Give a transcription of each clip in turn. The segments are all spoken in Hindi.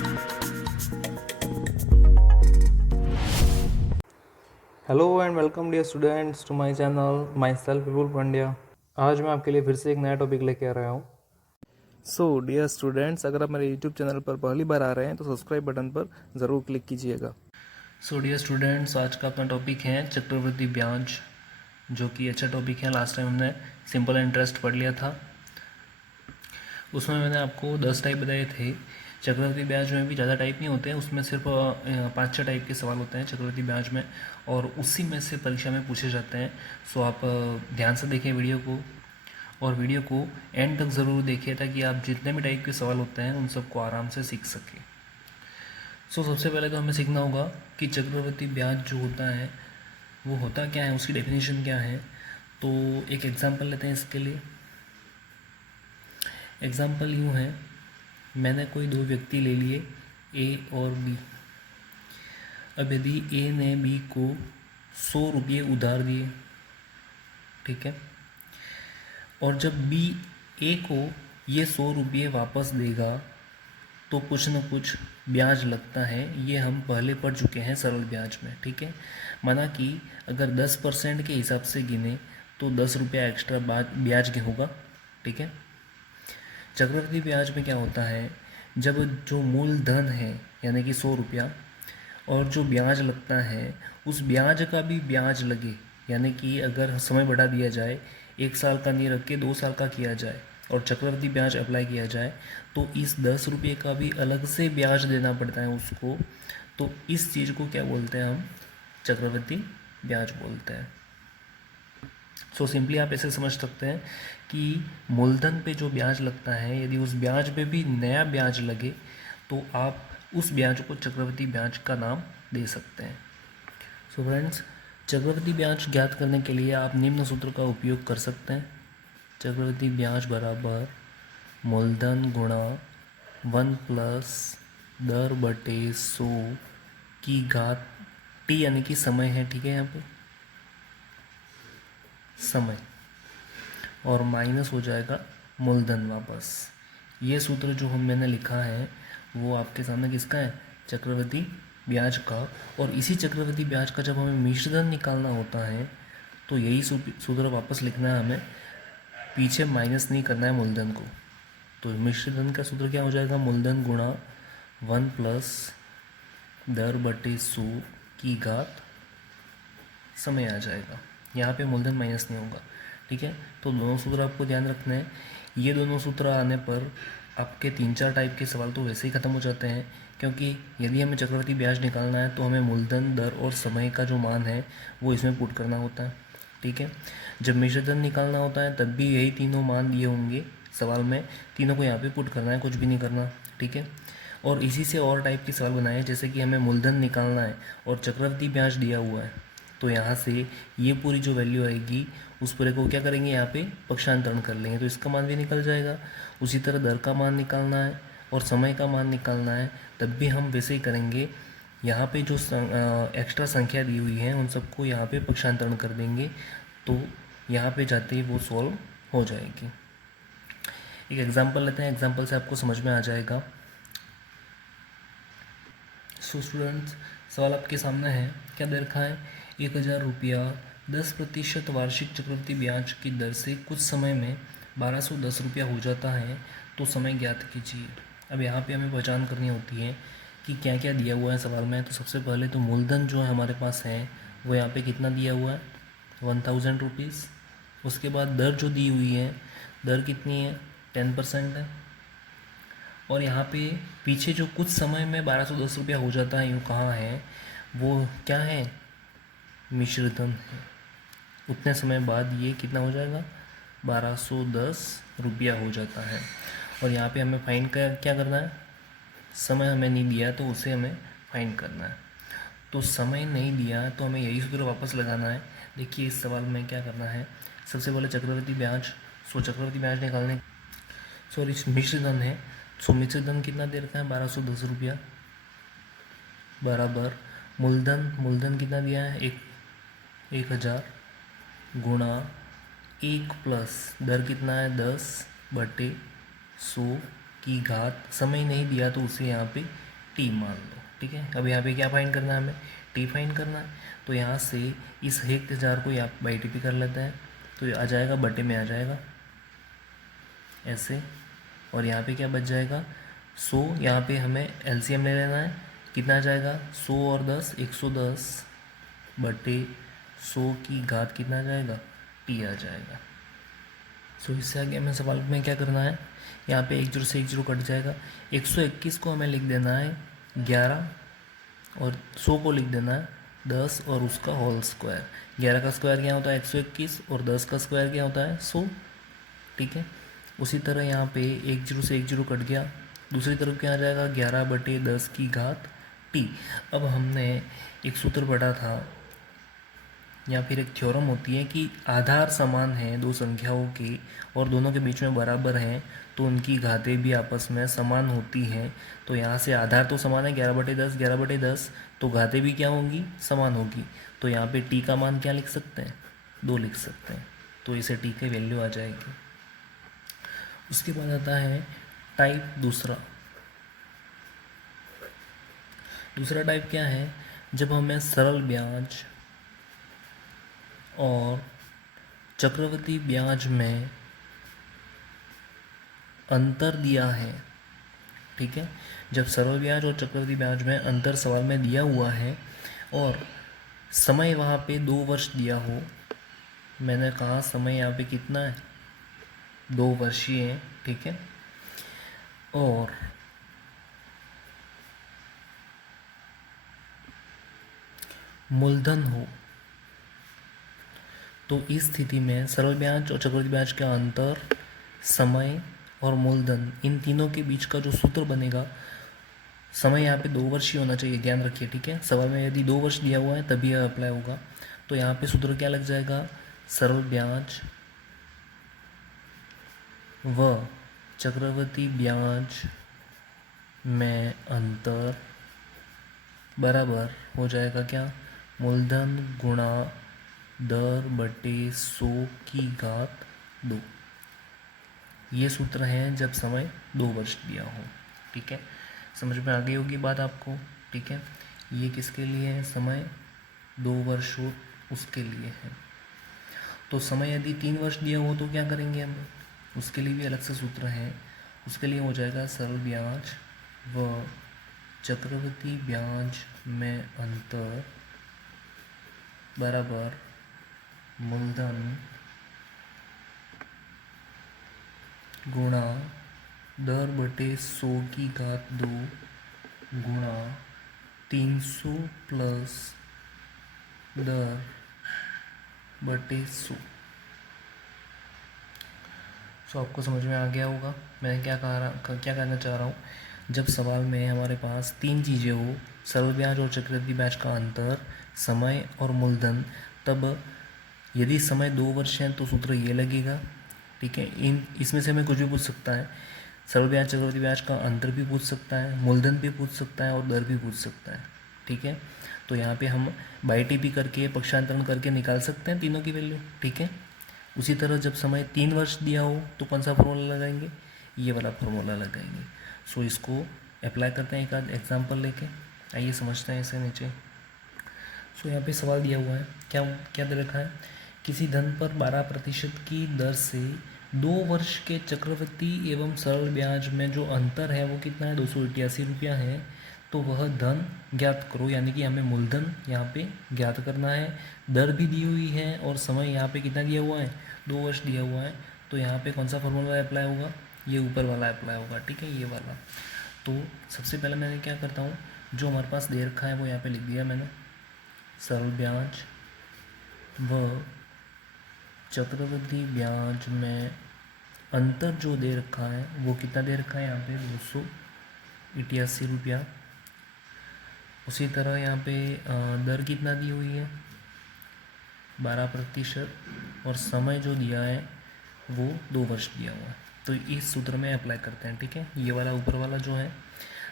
Hello and welcome dear students to my channel myself Vipul Pandya. आज मैं आपके लिए फिर से एक नया टॉपिक लेके आ रहा हूँ। सो डियर स्टूडेंट्स, अगर आप मेरे यूट्यूब चैनल पर पहली बार आ रहे हैं तो सब्सक्राइब बटन पर ज़रूर क्लिक कीजिएगा। सो डियर स्टूडेंट्स, आज का अपना टॉपिक है चक्रवृद्धि ब्याज, जो कि अच्छा टॉपिक है। लास्ट टाइम हमने सिंपल इंटरेस्ट पढ़ लिया था, उसमें मैंने आपको 10 टाइप बताए थे। चक्रवृद्धि ब्याज में भी ज़्यादा टाइप नहीं होते हैं, उसमें सिर्फ 5-6 टाइप के सवाल होते हैं चक्रवृद्धि ब्याज में, और उसी में से परीक्षा में पूछे जाते हैं। सो आप ध्यान से देखें वीडियो को, और वीडियो को एंड तक ज़रूर देखिए ताकि आप जितने भी टाइप के सवाल होते हैं उन सबको आराम से सीख सकें। सो सबसे पहले तो हमें सीखना होगा कि चक्रवृद्धि ब्याज जो होता है वो होता क्या है, उसकी डेफिनेशन क्या है। तो एक एग्जांपल लेते हैं इसके लिए। एग्जांपल यूँ है, मैंने कोई दो व्यक्ति ले लिए ए और बी। अब यदि ए ने बी को 100 रुपये उधार दिए, ठीक है, और जब बी ए को ये 100 रुपये वापस देगा तो कुछ न कुछ ब्याज लगता है। ये हम पहले पढ़ चुके हैं सरल ब्याज में, ठीक है। माना कि अगर 10% के हिसाब से गिने तो 10 रुपया एक्स्ट्रा ब्याज होगा, ठीक है। चक्रवृद्धि ब्याज में क्या होता है, जब जो मूलधन है यानी कि 100 रुपया और जो ब्याज लगता है उस ब्याज का भी ब्याज लगे, यानी कि अगर समय बढ़ा दिया जाए, 1 साल का नहीं रख के 2 साल का किया जाए और चक्रवृद्धि ब्याज अप्लाई किया जाए, तो इस 10 रुपये का भी अलग से ब्याज देना पड़ता है उसको। तो इस चीज़ को क्या बोलते हैं हम, चक्रवृद्धि ब्याज बोलते हैं। सो सिंपली आप ऐसे समझ सकते हैं कि मूलधन पे जो ब्याज लगता है, यदि उस ब्याज पे भी नया ब्याज लगे तो आप उस ब्याज को चक्रवृद्धि ब्याज का नाम दे सकते हैं। सो फ्रेंड्स, चक्रवृद्धि ब्याज ज्ञात करने के लिए आप निम्न सूत्र का उपयोग कर सकते हैं। चक्रवृद्धि ब्याज बराबर मूलधन गुणा 1 + दर बटे 100 की घात टी, यानी कि समय है, ठीक है, यहाँ पे समय, और माइनस हो जाएगा मूलधन वापस। ये सूत्र जो मैंने लिखा है वो आपके सामने किसका है, चक्रवृद्धि ब्याज का। और इसी चक्रवृद्धि ब्याज का जब हमें मिश्रधन निकालना होता है तो यही सूत्र वापस लिखना है हमें, पीछे माइनस नहीं करना है मूलधन को। तो मिश्रधन का सूत्र क्या हो जाएगा, मूलधन गुणा 1 + दर बटे 100 की घात समय आ जाएगा। यहाँ पे मूलधन माइनस नहीं होगा, ठीक है। तो दोनों सूत्र आपको ध्यान रखना है। ये दोनों सूत्र आने पर आपके 3-4 टाइप के सवाल तो वैसे ही ख़त्म हो जाते हैं, क्योंकि यदि हमें चक्रवृद्धि ब्याज निकालना है तो हमें मूलधन, दर और समय का जो मान है वो इसमें पुट करना होता है, ठीक है। जब मिश्रधन निकालना होता है तब भी यही तीनों मान दिए होंगे सवाल में, तीनों को यहाँ पे पुट करना है, कुछ भी नहीं करना, ठीक है। और इसी से और टाइप के सवाल बनाए, जैसे कि हमें मूलधन निकालना है और चक्रवृद्धि ब्याज दिया हुआ है, तो यहाँ से ये पूरी जो वैल्यू आएगी उस पूरे को क्या करेंगे, यहाँ पे पक्षांतरण कर लेंगे तो इसका मान भी निकल जाएगा। उसी तरह दर का मान निकालना है और समय का मान निकालना है, तब भी हम वैसे ही करेंगे। यहाँ पे जो एक्स्ट्रा संख्या दी हुई है उन सबको यहाँ पे पक्षांतरण कर देंगे, तो यहाँ पे जाते ही वो सॉल्व हो जाएगी। एक एग्जांपल लेते हैं, एग्जांपल से आपको समझ में आ जाएगा। सो स्टूडेंट्स, सवाल आपके सामने है, क्या दे रखा है, 1000 रुपया 10% वार्षिक चक्रवृद्धि ब्याज की दर से कुछ समय में 1210 रुपया हो जाता है, तो समय ज्ञात कीजिए। अब यहाँ पे हमें पहचान करनी होती है कि क्या क्या दिया हुआ है सवाल में। तो सबसे पहले तो मूलधन जो है हमारे पास है वो यहाँ पे कितना दिया हुआ है, 1000 रुपीज़। उसके बाद दर जो दी हुई है, दर कितनी है, 10% है। और यहाँ पे पीछे जो कुछ समय में 1210 रुपया हो जाता है, यूँ कहाँ है, वो क्या है, मिश्रधन है। उतने समय बाद ये कितना हो जाएगा, 1210 रुपया हो जाता है। और यहाँ पे हमें फाइंड क्या करना है, समय हमें नहीं दिया तो उसे हमें फाइंड करना है। तो समय नहीं दिया तो हमें यही सूत्र वापस लगाना है। देखिए इस सवाल में क्या करना है, सबसे पहले चक्रवृद्धि ब्याज, सो चक्रवृद्धि ब्याज निकालने, सॉरी मिश्रधन है, सो मिश्रधन कितना दे रखा है, 1210 रुपया, बराबर मूलधन, मूलधन कितना दिया है, 1000 गुणा 1 + दर कितना है, 10/100 की घात, समय नहीं दिया तो उसे यहाँ पे टी मान लो, ठीक है। अब यहाँ पे क्या फाइंड करना है हमें, टी फाइंड करना है। तो यहाँ से इस 1000 को यहाँ बाई टी पी कर लेते हैं, तो ये आ जाएगा बटे में आ जाएगा ऐसे। और यहाँ पे क्या बच जाएगा 100, यहाँ पे हमें एलसीएम ले लेना है, कितना आ जाएगा 100 और 10 110 बटे 100 की घात कितना आ जाएगा टी आ जाएगा। सो इससे आगे हमें सवाल में क्या करना है, यहाँ पे 1 0 से 1 0 कट जाएगा, 121 को हमें लिख देना है 11 और 100 को लिख देना है 10 और उसका होल स्क्वायर। 11 का स्क्वायर क्या होता है 121 और 10 का स्क्वायर क्या होता है 100, ठीक है। उसी तरह यहाँ पे 1 0 से 1 0 कट गया, दूसरी तरफ क्या आ जाएगा 11 बटे 10 की घात टी। अब हमने एक सूत्र पढ़ा था या फिर एक थ्योरम होती है कि आधार समान हैं दो संख्याओं के और दोनों के बीच में बराबर हैं तो उनकी घातें भी आपस में समान होती हैं। तो यहाँ से आधार तो समान है 11/10 11/10, तो घातें भी क्या होंगी समान होगी। तो यहाँ पे टी का मान क्या लिख सकते हैं 2 लिख सकते हैं, तो इसे टी की वैल्यू आ जाएगी। उसके बाद आता है टाइप दूसरा टाइप क्या है, जब हमें सरल ब्याज और चक्रवृद्धि ब्याज में अंतर दिया है, ठीक है। जब सरल ब्याज और चक्रवृद्धि ब्याज में अंतर सवाल में दिया हुआ है और समय वहाँ पे 2 वर्ष दिया हो, मैंने कहा समय यहाँ पे कितना है 2 वर्षीय है, ठीक है। और मूलधन हो, तो इस स्थिति में सरल ब्याज और चक्रवृद्धि ब्याज का अंतर, समय और मूलधन, इन तीनों के बीच का जो सूत्र बनेगा, समय यहाँ पे 2 वर्ष ही होना चाहिए, ध्यान रखिए, ठीक है। सवाल में यदि 2 वर्ष दिया हुआ है तभी यह अप्लाई होगा। तो यहाँ पे सूत्र क्या लग जाएगा, सरल ब्याज व चक्रवृद्धि ब्याज में अंतर बराबर हो जाएगा क्या, मूलधन गुणा दर बटे 100 की घात 2। ये सूत्र है जब समय 2 वर्ष दिया हो, ठीक है। समझ में आ गई होगी बात आपको, ठीक है। ये किसके लिए है, समय 2 वर्ष हो उसके लिए है। तो समय यदि 3 वर्ष दिया हो तो क्या करेंगे हम, उसके लिए भी अलग से सूत्र है। उसके लिए हो जाएगा सरल ब्याज व चक्रवृद्धि ब्याज में अंतर बराबर मूलधन गुणा दर बटे 100 की घात 2 गुणा 300 प्लस दर बटे 100। सो आपको समझ में आ गया होगा मैं क्या कहना चाह रहा हूँ। जब सवाल में हमारे पास 3 चीज़ें हो, सरल ब्याज और चक्रवृद्धि ब्याज का अंतर, समय और मूलधन, तब यदि समय 2 वर्ष है तो सूत्र ये लगेगा, ठीक है। इसमें से हमें कुछ भी पूछ सकता है, सरल ब्याज चक्रवृद्धि ब्याज का अंतर भी पूछ सकता है, मूलधन भी पूछ सकता है और दर भी पूछ सकता है, ठीक है। तो यहाँ पे हम बाई टी पी करके पक्षांतरण करके निकाल सकते हैं तीनों की वैल्यू, ठीक है। उसी तरह जब समय 3 वर्ष दिया हो तो कौन सा फॉर्मूला लगाएंगे, ये वाला फॉर्मूला लगाएंगे। सो इसको अप्लाई करते हैं एक आध एग्जाम्पल लेके, आइए समझते हैं इसे नीचे। सो यहाँ पे सवाल दिया हुआ है, क्या क्या दे रखा है, किसी धन पर 12% की दर से 2 वर्ष के चक्रवृद्धि एवं सरल ब्याज में जो अंतर है वो कितना है 288 रुपया है। तो वह धन ज्ञात करो, यानी कि हमें मूलधन यहाँ पे ज्ञात करना है, दर भी दी हुई है और समय यहाँ पे कितना दिया हुआ है 2 वर्ष दिया हुआ है। तो यहाँ पे कौन सा फॉर्मूला अप्लाई होगा, ये ऊपर वाला अप्लाई होगा, ठीक है, ये वाला। तो सबसे पहले मैंने क्या करता हूँ, जो हमारे पास दे रखा है वो यहाँ पे लिख दिया मैंने, सरल ब्याज व चक्रवृद्धि ब्याज में अंतर जो दे रखा है वो कितना दे रखा है यहाँ पे 288 रुपया। उसी तरह यहाँ पे दर कितना दी हुई है 12% और समय जो दिया है वो 2 वर्ष दिया हुआ है। तो इस सूत्र में अप्लाई करते हैं, ठीक है। ये वाला ऊपर वाला जो है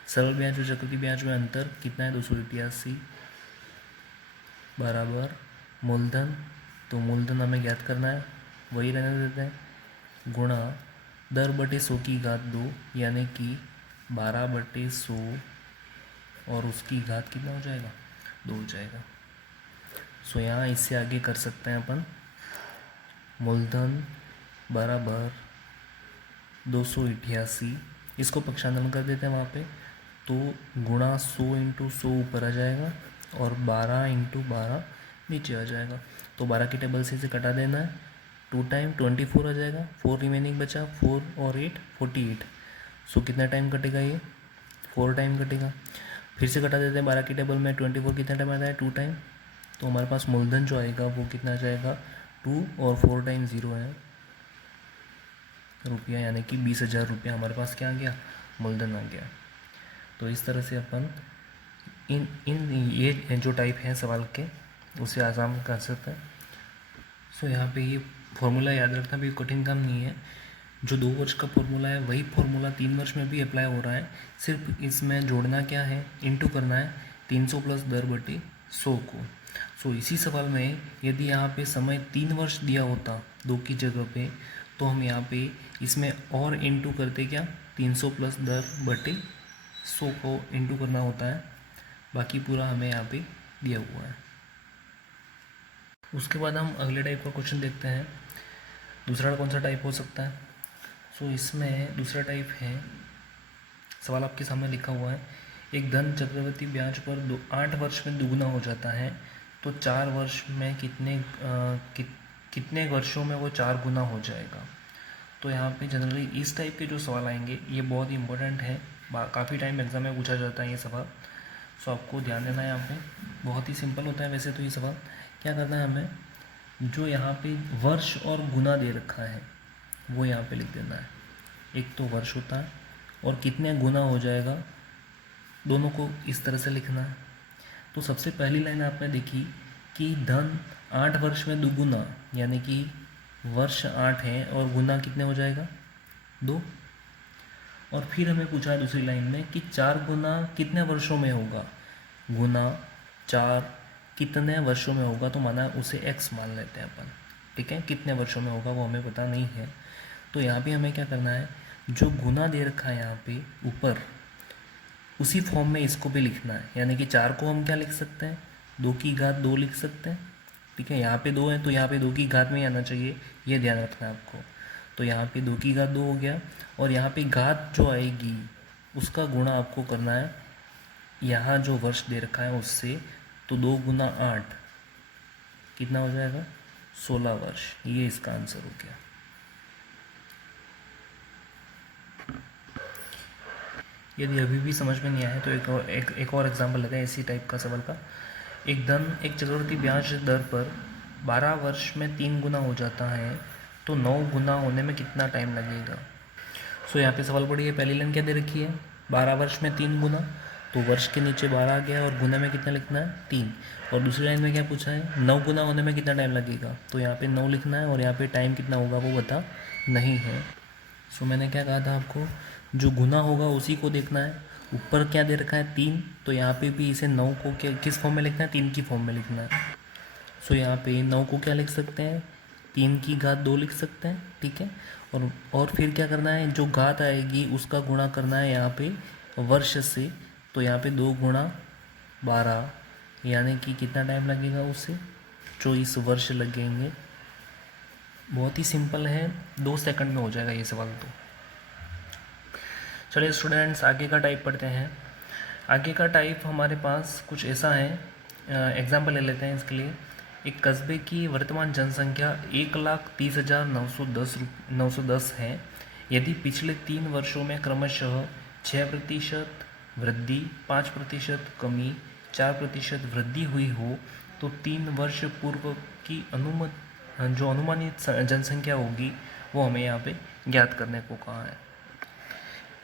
सरल ब्याज और चक्रवृद्धि ब्याज में अंतर कितना है 288 बराबर मूलधन, तो मूलधन हमें ज्ञात करना है वही रहने देते हैं, गुणा दर बटे 100 की घात 2 यानी कि 12/100 और उसकी घात कितना हो जाएगा, 2 हो जाएगा। सो यहाँ इससे आगे कर सकते हैं अपन, मूलधन बराबर 288, इसको पक्षांतरण कर देते हैं वहाँ पे, तो गुणा 100 इंटू 100 ऊपर आ जाएगा और 12 इंटू 12 नीचे आ जाएगा। तो 12 की टेबल से इसे कटा देना है, 2 टाइम 24 आ जाएगा, 4 रिमेनिंग बचा, 4 और 8 48। सो कितना टाइम कटेगा ये, 4 टाइम कटेगा। फिर से कटा देते हैं 12 की टेबल में, 24 कितना टाइम आता है, 2 टाइम। तो हमारे पास मूलधन जो आएगा वो कितना आ जाएगा, 2 और 4 टाइम 0 है रुपया, यानी कि 20,000 रुपया हमारे पास क्या आ गया, मूलधन आ गया। तो इस तरह से अपन इन इन ये जो टाइप हैं सवाल के उसे आसान कर सकते हैं। सो यहाँ पे ये फॉर्मूला याद रखना भी कठिन काम नहीं है। जो 2 वर्ष का फॉर्मूला है वही फॉर्मूला 3 वर्ष में भी अप्लाई हो रहा है, सिर्फ इसमें जोड़ना क्या है, इनटू करना है 300 प्लस 10/100 को। सो इसी सवाल में यदि यहाँ पे समय 3 वर्ष दिया होता 2 की जगह पे, तो हम यहाँ पे इसमें और इनटू करते क्या, 300 प्लस 10/100 को इनटू करना होता है, बाकी पूरा हमें यहाँ पे दिया हुआ है। उसके बाद हम अगले टाइप का क्वेश्चन देखते हैं। दूसरा कौन सा टाइप हो सकता है। सो इसमें दूसरा टाइप है, सवाल आपके सामने लिखा हुआ है, एक धन चक्रवृद्धि ब्याज पर 8 वर्ष में दुगुना हो जाता है, तो 4 वर्ष में कितने वर्षों में वो 4 गुना हो जाएगा। तो यहाँ पे जनरली इस टाइप के जो सवाल आएंगे ये बहुत ही इंपॉर्टेंट है, काफ़ी टाइम एग्जाम में पूछा जाता है ये सवाल। सो आपको ध्यान देना है, यहाँ पे बहुत ही सिंपल होता है वैसे तो ये सवाल। क्या करना है हमें, जो यहाँ पे वर्ष और गुना दे रखा है वो यहाँ पे लिख देना है। एक तो वर्ष होता है और कितने गुना हो जाएगा, दोनों को इस तरह से लिखना है। तो सबसे पहली लाइन आपने देखी कि धन 8 वर्ष में दुगुना, यानी कि वर्ष 8 है और गुना कितने हो जाएगा, 2। और फिर हमें पूछा है दूसरी लाइन में कि 4 गुना कितने वर्षों में होगा, गुना 4 कितने वर्षों में होगा, तो माना उसे x मान लेते हैं अपन, ठीक है। कितने वर्षों में होगा वो हमें पता नहीं है, तो यहाँ पे हमें क्या करना है, जो गुना दे रखा है यहाँ पे ऊपर, उसी फॉर्म में इसको भी लिखना है। यानी कि 4 को हम क्या लिख सकते हैं, 2 की घात 2 लिख सकते हैं, ठीक है। यहाँ पे 2 है तो यहाँ पे 2 की घात में ही आना चाहिए, ये ध्यान रखना है आपको। तो यहाँ पे 2 की घात 2 हो गया, और यहाँ पे घात जो आएगी उसका गुणा आपको करना है यहाँ जो वर्ष दे रखा है उससे, तो 2 गुना 8 कितना हो जाएगा, 16 वर्ष। ये इसका आंसर हो गया। यदि अभी भी समझ में नहीं आया तो एक और एग्जाम्पल लेते हैं इसी टाइप का सवाल का। एक धन एक चक्रवृद्धि ब्याज दर पर 12 वर्ष में 3 गुना हो जाता है, तो 9 गुना होने में कितना टाइम लगेगा। सो यहाँ पे सवाल पढ़िए, पहली लाइन क्या दे रखी है, 12 वर्ष में 3 गुना, तो वर्ष के नीचे 12 आ गया और गुना में कितना लिखना है, 3। और दूसरी लाइन में क्या पूछा है, 9 गुना होने में कितना टाइम लगेगा, तो यहाँ पे 9 लिखना है और यहाँ पे टाइम कितना होगा वो बता नहीं है। सो मैंने क्या कहा था आपको, जो गुना होगा उसी को देखना है। ऊपर क्या दे रखा है, 3, तो यहाँ पे भी इसे 9 को किस फॉर्म में लिखना है, 3 की फॉर्म में लिखना है। सो यहाँ पे 9 को क्या लिख सकते हैं, 3 की घात 2 लिख सकते हैं, ठीक है। और फिर क्या करना है, जो घात आएगी उसका गुणा करना है यहाँ पे वर्ष से, तो यहाँ पे 2 गुणा 12, यानी कि कितना टाइम लगेगा उससे, 24 वर्ष लगेंगे। बहुत ही सिंपल है, 2 सेकंड में हो जाएगा ये सवाल। तो चलिए स्टूडेंट्स आगे का टाइप पढ़ते हैं। आगे का टाइप हमारे पास कुछ ऐसा है, एग्जाम्पल ले लेते हैं इसके लिए। एक कस्बे की वर्तमान जनसंख्या 1,30,910 है। यदि पिछले 3 वर्षों में क्रमशः 6% वृद्धि, 5% कमी, 4% वृद्धि हुई हो, तो 3 वर्ष पूर्व की जो अनुमानित जनसंख्या होगी वो हमें यहाँ पे ज्ञात करने को कहा है।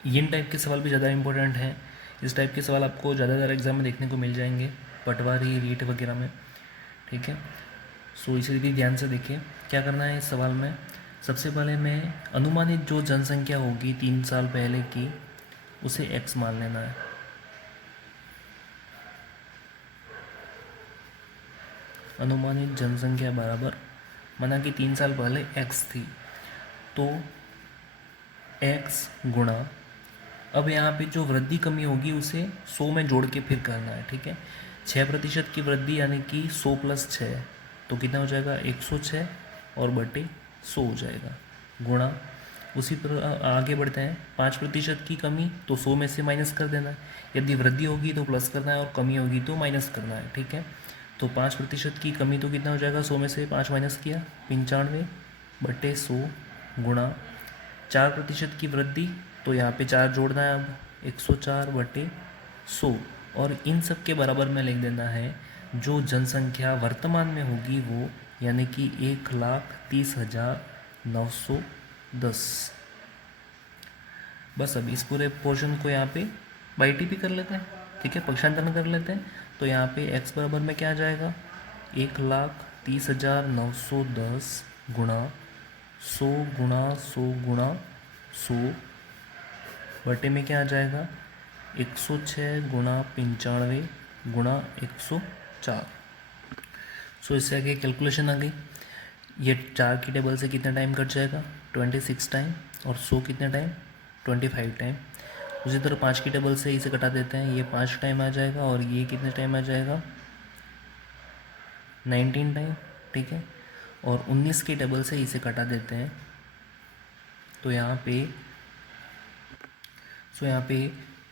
इन टाइप के सवाल भी ज़्यादा इंपॉर्टेंट हैं। इस टाइप के सवाल आपको ज़्यादातर एग्जाम में देखने को मिल जाएंगे, पटवारी, रीट वगैरह में, ठीक है। सो इसे भी ध्यान से देखिए क्या करना है इस सवाल में। सबसे पहले मैं अनुमानित जो जनसंख्या होगी 3 साल पहले की उसे x मान लेना है। अनुमानित जनसंख्या बराबर, माना कि 3 साल पहले x थी, तो x गुणा अब यहाँ पे जो वृद्धि कमी होगी उसे 100 में जोड़ के फिर करना है, ठीक है। 6% की वृद्धि यानी कि 100 + 6, तो कितना हो जाएगा 106 और बटे 100 हो जाएगा, गुणा उसी पर आगे बढ़ते हैं। 5% की कमी तो 100 में से माइनस कर देना है, यदि वृद्धि होगी तो प्लस करना है और कमी होगी तो माइनस करना है, ठीक है। तो 5% की कमी तो कितना हो जाएगा, 100 में से 5 माइनस किया 95 बटे 100 गुणा 4% की वृद्धि, तो यहाँ पे 4 जोड़ना है अब 104 बटे 100, और इन सब के बराबर में लिख देना है जो जनसंख्या वर्तमान में होगी वो, यानी कि 1,30,910। बस अब इस पूरे पोर्शन को यहाँ पे बाई टी भी कर लेते हैं, ठीक है, पक्षांतरण कर लेते हैं। तो यहाँ पे x बराबर में क्या आ जाएगा, 1,30,910 गुणा 100 गुणा 100 गुणा 100 बटे में क्या आ जाएगा 106 गुणा 95 गुणा 104। सो इससे आगे कैलकुलेशन आ गई। ये 4 की टेबल से कितना टाइम कट जाएगा 26 टाइम, और 100 कितना टाइम 25 टाइम। उसी तरह 5 की टेबल से इसे कटा देते हैं, ये 5 टाइम आ जाएगा और ये कितने टाइम आ जाएगा 19 टाइम, ठीक है। और 19 की टेबल से इसे कटा देते हैं, तो यहाँ पे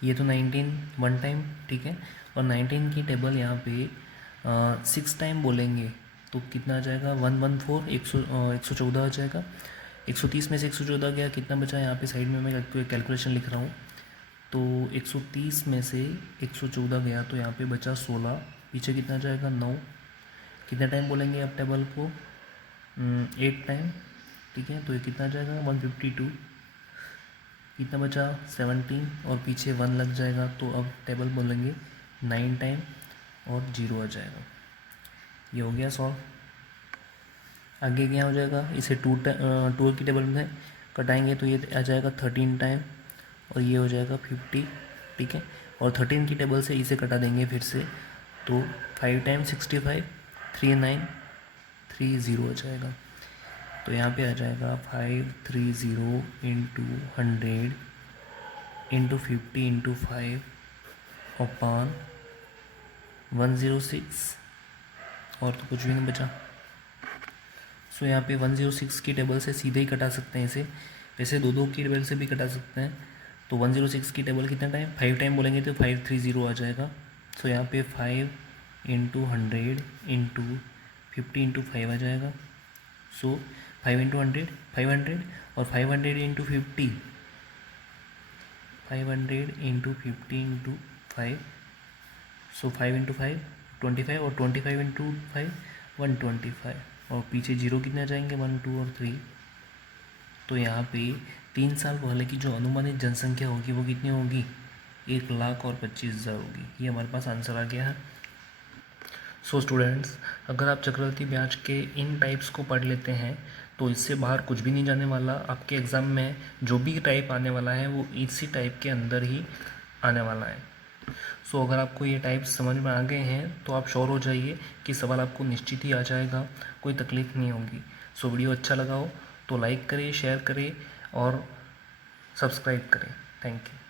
ये तो 19 1 टाइम, ठीक है, और 19 की टेबल यहाँ पे 6 टाइम बोलेंगे तो कितना आ जाएगा 114 114 आ जाएगा। 130 में से 114 गया, कितना बचा यहाँ पे साइड में मैं कैलकुलेशन लिख रहा हूँ। तो 130 में से 114 गया तो यहाँ पे बचा 16, पीछे कितना जाएगा 9। कितना टाइम बोलेंगे अब टेबल को 8 टाइम, ठीक है। तो ये कितना जाएगा 152, कितना बचा 17 और पीछे 1 लग जाएगा, तो अब टेबल बोलेंगे 9 टाइम और 0 आ जाएगा। ये हो गया सॉल्व। आगे क्या हो जाएगा, इसे 2 की टेबल में कटाएंगे तो ये आ जाएगा 13 टाइम और ये हो जाएगा 50, ठीक है। और 13 की टेबल से इसे कटा देंगे फिर से, तो 5 टाइम 65 3930 आ जाएगा। तो यहाँ पे आ जाएगा 530 इंटू 100 इंटू 50 इंटू 5 अपॉन 106, और तो कुछ भी नहीं बचा। सो यहाँ पे 106 की टेबल से सीधे ही कटा सकते हैं इसे, वैसे 2 की टेबल से भी कटा सकते हैं। तो 106 की टेबल कितना टाइम 5 टाइम बोलेंगे तो 530 आ जाएगा। सो यहाँ पे 5 इंटू 100 इंटू 50 इंटू 5 आ जाएगा। सो 5 इंटू 100 500 और 500 इंटू 50 500 इंटू 50 इंटू 5, सो 5 इंटू 5 25 और 25 इंटू 5 125, और पीछे 0 कितने आ जाएंगे 1 2 और 3। तो यहाँ पे 3 साल पहले की जो अनुमानित जनसंख्या होगी वो कितनी होगी 1,25,000 होगी। ये हमारे पास आंसर आ गया है। सो स्टूडेंट्स, अगर आप चक्रवृद्धि ब्याज के इन टाइप्स को पढ़ लेते हैं तो इससे बाहर कुछ भी नहीं जाने वाला। आपके एग्ज़ाम में जो भी टाइप आने वाला है वो इसी टाइप के अंदर ही आने वाला है। सो अगर आपको ये टाइप समझ में आ गए हैं तो आप श्योर हो जाइए कि सवाल आपको निश्चित ही आ जाएगा, कोई तकलीफ़ नहीं होगी। सो वीडियो अच्छा लगा हो तो लाइक करें, शेयर करें और सब्सक्राइब करें। Thank you.